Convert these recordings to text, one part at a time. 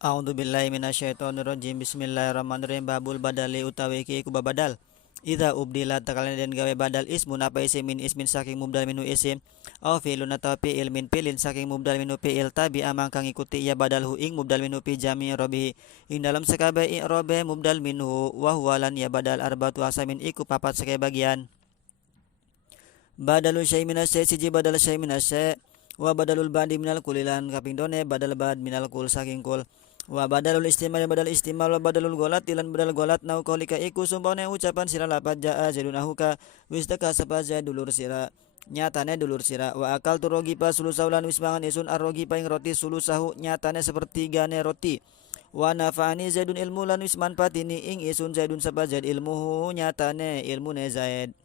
A'udzubillahi minasyaitonirrajim. Bismillahirrahmanirrahim. Babul badali utawi iki iku babadal. Idza ubdila takalen den gawe badal ismun apa isim min ismin saking mubdal minu isim au fi'lun atau fi'il min fi'lin saking mubdal minu fi'il tabi amang kang ikuti ya badalhu ing mubdal minu fi jami' robi ing dalam sekabe i'robe mubdal minhu wa huwa lan ya badal arbatu asamin iku papat sekabe bagian. Badalu syai minasy siji badal syai minasy wa badalul ba'di minal kulilan kaping done badal ba'd minal kul saking kul wa badalul istimal badal istimal wa badalul golat ilan badal golat nau qaulika iku sumpone ucapan sira lapat jaa zaidun ahuka wis teka sapa zaid dulur sira nyatane dulur sira wa akal turogi pa sulusaulan wis mangan isun arrogi paing roti sulusahu nyatane sepertigane roti wa nafa'ani zaidun ilmu lan wis manfaatini ing isun zaidun sapa zaid ilmuhu nyatane ilmune zaid.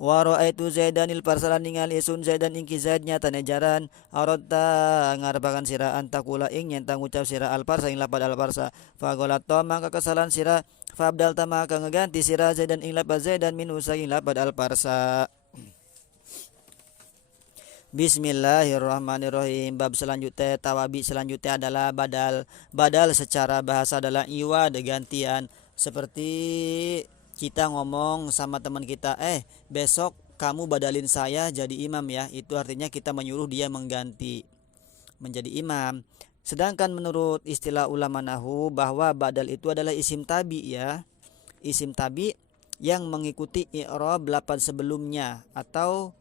Wa ra'aitu Zaidanil parsalan ningali sun Zaidan ing Zaid nyatane jaran aradta ngarepaken sira antakula ing yen tang ucap sira al parsa ing lapad al parsa fagolat mangka kesalahan sira fabdal maka ngeganti sira Zaidan ing lapad Zaidan min usai lapad al parsa. Bismillahirrahmanirrahim. Bab selanjutnya tawabi selanjutnya adalah badal. Badal secara bahasa adalah iwad gantian, seperti kita ngomong sama teman kita, besok kamu badalin saya jadi imam ya. Itu artinya kita menyuruh dia mengganti menjadi imam. Sedangkan menurut istilah ulama nahu bahwa badal itu adalah isim tabi ya. Isim tabi yang mengikuti i'rab lapan sebelumnya atau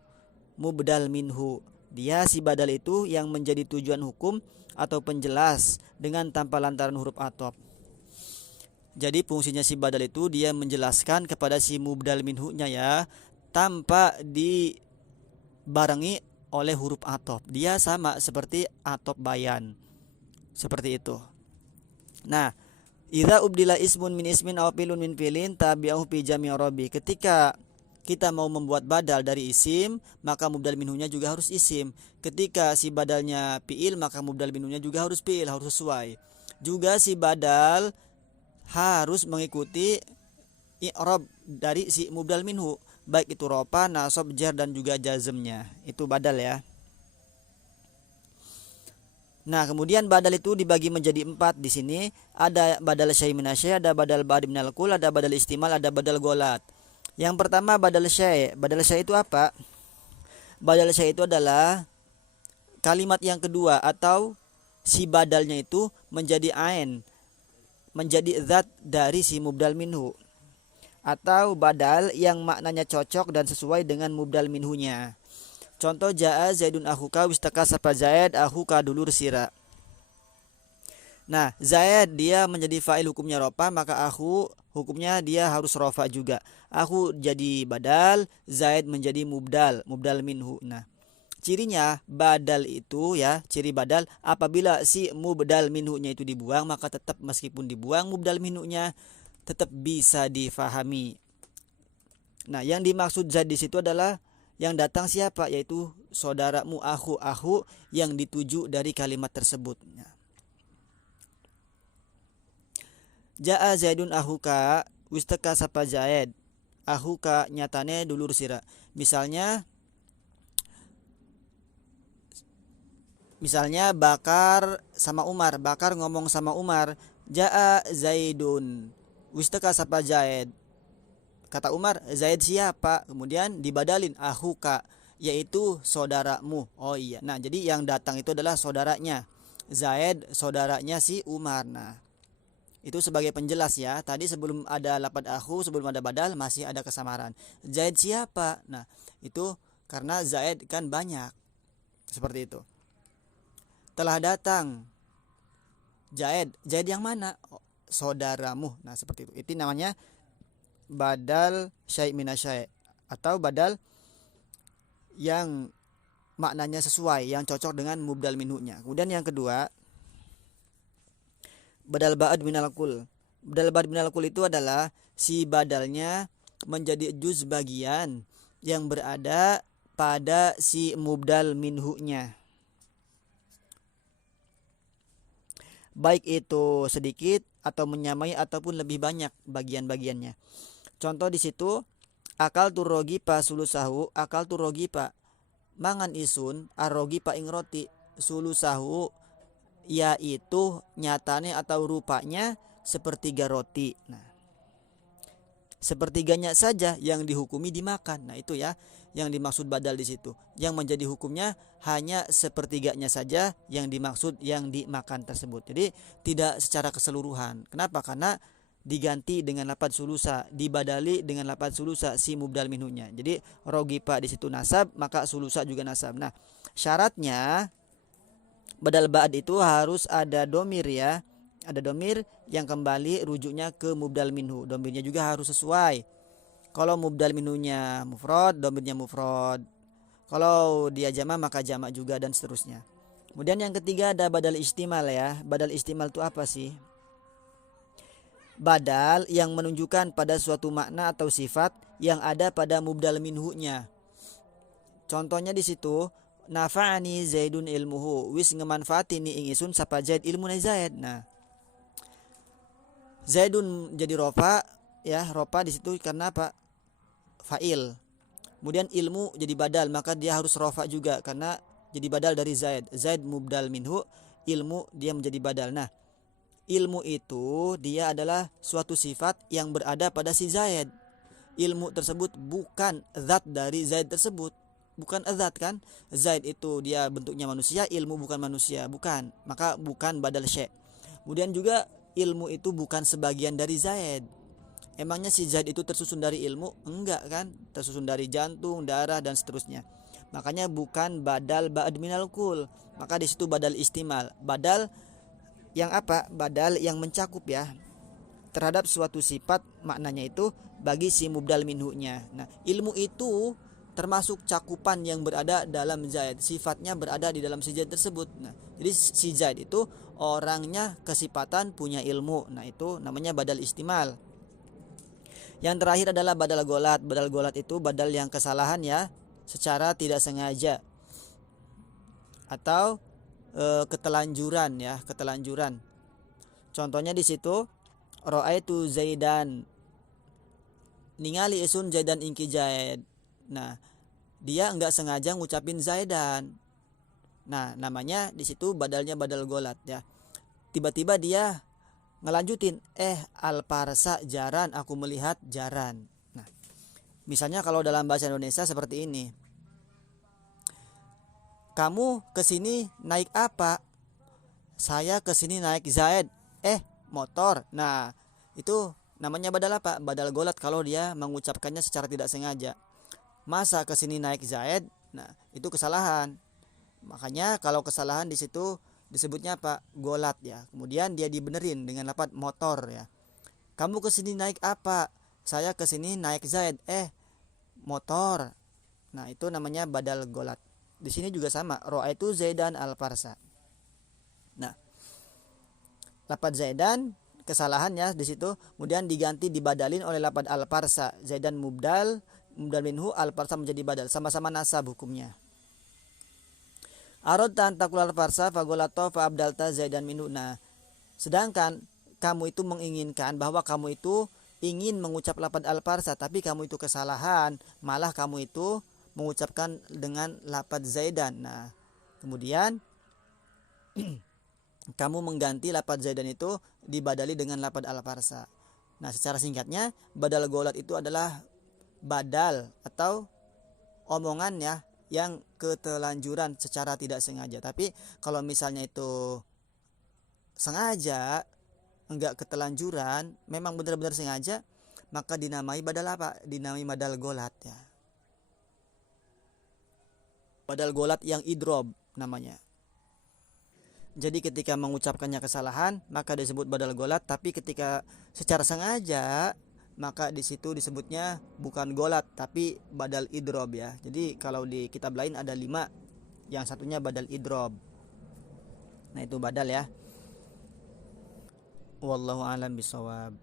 mubdal minhu. Dia si badal itu yang menjadi tujuan hukum atau penjelas dengan tanpa lantaran huruf atop. Jadi fungsinya si badal itu dia menjelaskan kepada si mubdal minhu-nya ya, tanpa dibarengi oleh huruf atop. Dia sama seperti atop bayan. Seperti itu. Nah, idza ubdila ismun min ismin aw filun min filin tabi'ahu fi jami' rabi. Ketika kita mau membuat badal dari isim, maka mubdal minhunya juga harus isim. Ketika si badalnya fi'il, maka mubdal minhunya juga harus fi'il, harus sesuai. Juga si badal harus mengikuti i'rab dari si mubdal minhu, baik itu rofa, nasab, jar dan juga jazmnya. Itu badal ya. Nah, kemudian badal itu dibagi menjadi 4 di sini. Ada badal syai' minasy, ada badal ba'd minal kul, ada badal istimal, ada badal golat. Yang pertama badal syai'. Badal syai' itu apa? Badal syai' itu adalah kalimat yang kedua atau si badalnya itu menjadi ain, menjadi zat dari si mubdal minhu, atau badal yang maknanya cocok dan sesuai dengan mubdal minhunya. Contoh jaa zaidun akhuka wistaka sapa zaid akhuka dulur sira. Nah, zaid dia menjadi fa'il hukumnya rofa, maka akhu hukumnya dia harus rofa juga. Akhu jadi badal, zaid menjadi mubdal minhu. Nah, cirinya badal itu ya, ciri badal apabila si mubdal minhunya itu dibuang, maka tetap meskipun dibuang mubdal minhunya tetap bisa difahami. Nah, yang dimaksud zaid di situ adalah yang datang siapa, yaitu saudaramu akhu yang dituju dari kalimat tersebut. Jaa zaidun akhuka wistaka sapa zaid akhuka nyatane dulur sira. Misalnya Bakar sama Umar, Bakar ngomong sama Umar, jaa Zaidun wistaka sapa Zaid. Kata Umar, Zaid siapa? Kemudian dibadalin akhuka, yaitu saudaramu. Oh iya. Nah, jadi yang datang itu adalah saudaranya. Zaid saudaranya si Umar. Nah, itu sebagai penjelas ya. Tadi sebelum ada lapad akhu, sebelum ada badal masih ada kesamaran. Zaid siapa? Nah, itu karena Zaid kan banyak. Seperti itu. Telah datang Zaid yang mana? Saudaramu. Nah, seperti itu. Itu namanya badal syai' minasy atau badal yang maknanya sesuai, yang cocok dengan mubdal minhunya. Kemudian yang kedua, badal ba'd minal kul. Badal ba'd minal kul itu adalah si badalnya menjadi juz bagian yang berada pada si mubdal minhunya. Baik itu sedikit atau menyamai ataupun lebih banyak bagian-bagiannya. Contoh di situ, akal turogi pa sulusahu, akal turogi pa mangan isun arrogi pa ing roti sulusahu yaitu nyatanya atau rupanya sepertiga roti. Nah, sepertiganya saja yang dihukumi dimakan. Nah, itu ya yang dimaksud badal di situ. Yang menjadi hukumnya hanya sepertiganya saja yang dimaksud yang dimakan tersebut. Jadi tidak secara keseluruhan. Kenapa? Karena diganti dengan lafadz sulusa, dibadali dengan lafadz sulusa si mubdal minhunya. Jadi rogipa di situ nasab, maka sulusa juga nasab. Nah, syaratnya badal ba'd itu harus ada domir ya. Ada domir yang kembali rujuknya ke mubdal minhu. Domirnya juga harus sesuai. Kalau mubdal minhunya mufrad, domirnya mufrad. Kalau dia jamak maka jamak juga dan seterusnya. Kemudian yang ketiga ada badal istimal ya. Badal istimal itu apa sih? Badal yang menunjukkan pada suatu makna atau sifat yang ada pada mubdal minhunya. Contohnya di situ, nafa'ani zaidun ilmuhu, wis ngemanfaatin ni ingisun sapa zaid ilmu na zaid. Nah, zaidun jadi rofa ya, rofa di situ karena apa? Fa'il. Kemudian ilmu jadi badal, maka dia harus rofa juga karena jadi badal dari zaid. Zaid mubdal minhu, ilmu dia menjadi badal. Nah, ilmu itu dia adalah suatu sifat yang berada pada si zaid. Ilmu tersebut bukan zat dari zaid tersebut. Bukan zat kan? Zaid itu dia bentuknya manusia, ilmu bukan manusia, bukan. Maka bukan badal syai'. Kemudian juga ilmu itu bukan sebagian dari zaid. Emangnya si zaid itu tersusun dari ilmu? Enggak kan? Tersusun dari jantung, darah dan seterusnya. Makanya bukan badal ba'd minal kul. Maka di situ badal istimal. Badal yang apa? Badal yang mencakup ya terhadap suatu sifat maknanya itu bagi si mubdal minhunya. Nah, ilmu itu termasuk cakupan yang berada dalam zaid. Sifatnya berada di dalam si zaid tersebut. Nah, jadi si zaid itu orangnya kesifatan punya ilmu. Nah, itu namanya badal istimal. Yang terakhir adalah badal golat. Badal golat itu badal yang kesalahan ya, secara tidak sengaja atau ketelanjuran ya, ketelanjuran. Contohnya di situ, ra'aitu zaidan, ningali isun zaidan ingki zaid. Nah, dia enggak sengaja ngucapin zaidan. Nah, namanya di situ badalnya badal golat ya. Tiba-tiba dia ngelanjutin, al-parsa jaran, aku melihat jaran. Nah, misalnya kalau dalam bahasa Indonesia seperti ini, kamu kesini naik apa? Saya kesini naik zaid. Motor. Nah, itu namanya badal apa? Badal golat kalau dia mengucapkannya secara tidak sengaja. Masa kesini naik zaid? Nah, itu kesalahan. Makanya kalau kesalahan di situ disebutnya apa? Golat ya. Kemudian dia dibenerin dengan lafaz motor ya. Kamu kesini naik apa? Saya kesini naik zaid. Motor. Nah, itu namanya badal golat. Di sini juga sama. Ra'aitu zaidan al-farsa. Nah, lafaz zaidan kesalahannya di situ kemudian diganti dibadalin oleh lafaz al-farsa. Zaidan mubdal minhu, al-farsa menjadi badal. Sama-sama nasab hukumnya. Aradta an taqula al-farsa fagolato fa abdalta zaidan minhu. Nah, sedangkan kamu itu menginginkan bahwa kamu itu ingin mengucap lafaz al-farsa, tapi kamu itu kesalahan, malah kamu itu mengucapkan dengan lafaz zaidan. Nah, kemudian kamu mengganti lafaz zaidan itu dibadali dengan lafaz al-farsa. Nah, secara singkatnya badal golat itu adalah badal atau omongan ya yang ketelanjuran secara tidak sengaja. Tapi kalau misalnya itu sengaja, enggak ketelanjuran, memang benar-benar sengaja, maka dinamai badal apa? Dinamai badal golat ya. Badal golat yang idrob namanya. Jadi ketika mengucapkannya kesalahan maka disebut badal golat, tapi ketika secara sengaja maka di situ disebutnya bukan golat tapi badal idrob ya. Jadi kalau di kitab lain ada 5, yang satunya badal idrob. Nah, itu badal ya. Wallahu a'lam bishawab.